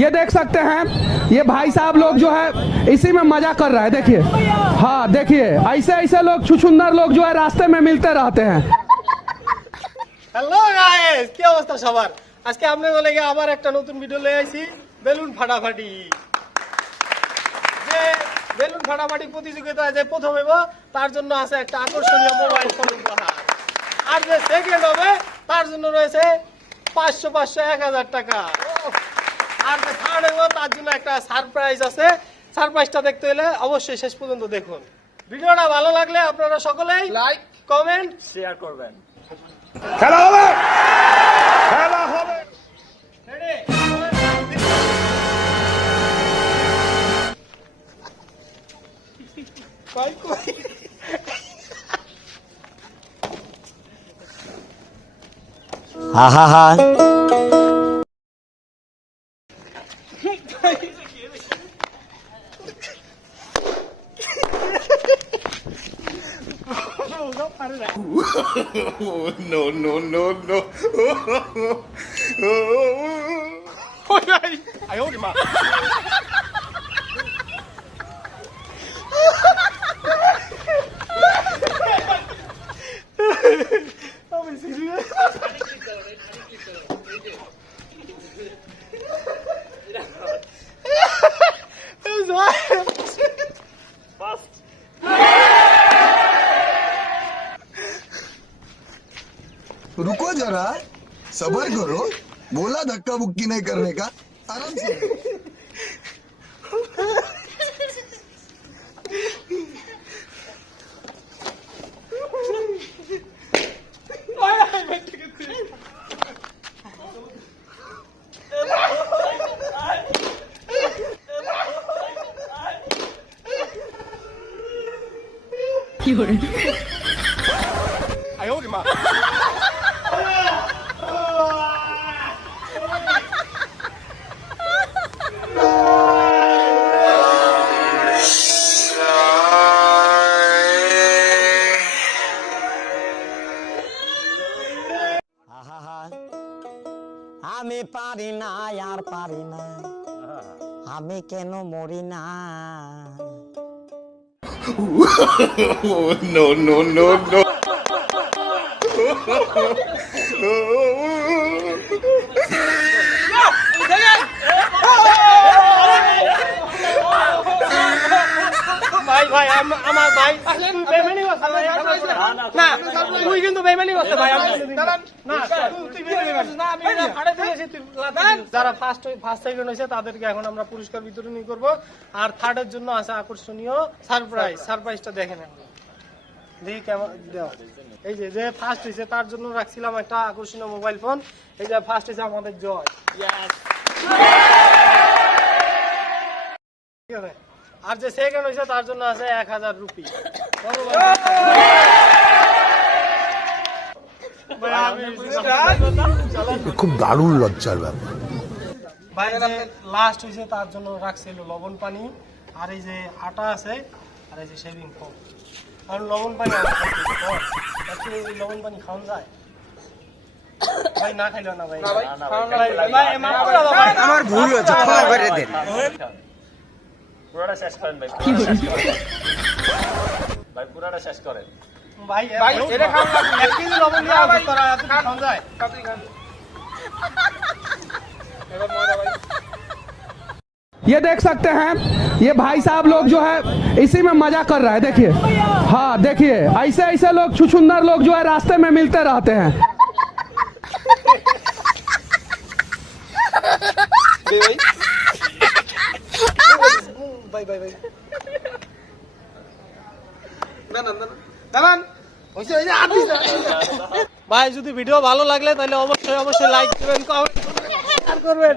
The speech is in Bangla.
ये देख सकते हैं ये भाई साहब लोग जो है इसी में मजा कर रहा है। देखिए, हाँ देखिए, ऐसे ऐसे लोग छुछुंदर लोग जो है रास्ते में मिलते रहते हैं। হ্যালো গাইস, কি অবস্থা সবার? আজকে আপনাদের লাগি আবার একটা নতুন ভিডিও লয়ে আইছি, বেলুন ফাটাফাটি। যে বেলুন ফাটাফাটি প্রতিযোগিতায় যে প্রথম হইব তার জন্য আছে একটা আকর্ষণীয় মোবাইল ফোন উপহার। আর যে সেকেন্ড হবে তার জন্য রয়েছে 500 1000 টাকা। আর যে থার্ড হইব তার জন্য একটা সারপ্রাইজ আছে। সারপ্রাইজটা দেখতে হলে অবশ্যই শেষ পর্যন্ত দেখুন। ভিডিওটা ভালো লাগলে আপনারা সকলেই লাইক, কমেন্ট, শেয়ার করবেন। খেলা হবে, খেলা হবে। কই কই হা হা হা no, no, no, no. ওই ভাই আয় ওরে মা আমি সিরিয়াস रुको जरा, सबर करो। बोला धक्का बुक्की नहीं करने का, आराम से। আয় ওরে মা আমি পারি না আর পারি না, আমি কেন মরি না। no, no, no, no. ভাই ভাই আমার ভাই বেমানি করছ না, তুই কিন্তু বেমানি করছ ভাই। না তুই বেমানি করছ না, আমি ফাড়ে দিয়েছি তুই। যারা ফার্স্ট সেকেন্ড হইছে তাদেরকে এখন আমরা পুরস্কার বিতরণ করব। আর থার্ডের জন্য আছে আকর্ষণীয় সারপ্রাইজ। সারপ্রাইজটা দেখেন এখন, দেখি কেমন দেওয়া। এই যে যে ফার্স্ট হইছে তার জন্য রাখছিলাম একটা আকর্ষণীয় মোবাইল ফোন। এই যে ফার্স্ট হইছে আমাদের জয়। ঠিক আছে, আর যে সেকেন্ড হইছে তার জন্য আছে 1000 রুপি। খুব দারুণ লজ্জার ব্যাপার। ভাই যে লাস্ট হইছে তার জন্য রাখছিল লবণ পানি, আর এই যে আটা আছে, আর এই যে শেভিং ফোম। আর লবণ পানি লবণ পানি খাওয়া যায় ভাই? না খাইলো না ভাই, আমার ভুল হচ্ছে, ক্ষমা করে দেন। পুরাটা শেষ করেন ভাই, ভাই পুরাটা শেষ করেন ভাই। এটা খাওয়া লাগবে, 1 কেজি লবণ দিয়ে ভাই তোরা এত খাওয়া যায়? ये देख सकते हैं ये भाई साहब लोग जो है इसी में मजा कर रहा है। देखिए, हाँ देखिए, ऐसे ऐसे लोग छुछुंदर लोग जो है रास्ते में मिलते रहते हैं। ভাই ভাই ভাই ভাই, যদি ভিডিও ভালো লাগলে তাহলে অবশ্যই লাইক দিবেন, কমেন্ট করবেন, শেয়ার করবেন।